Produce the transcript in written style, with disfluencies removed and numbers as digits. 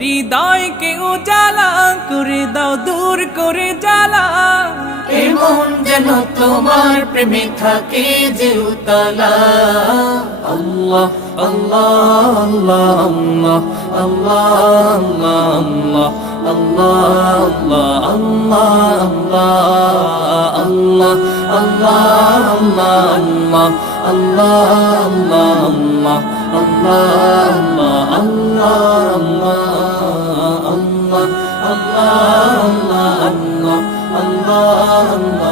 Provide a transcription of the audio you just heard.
হৃদয়কে উজালা করে দাও, দূর করে জ্বালা। এমন যেন তোমার প্রেমে থাকে যে উতলা। আল্লাহ আল্লাহ আল্লাহ আল্লাহ আল্লাহ আল্লাহ আল্লাহ আল্লাহ আল্লাহ আল্লাহ আল্লাহ আল্লাহ আল্লাহ আল্লাহ আল্লাহ আল্লাহ আল্লাহ আল্লাহ আল্লাহ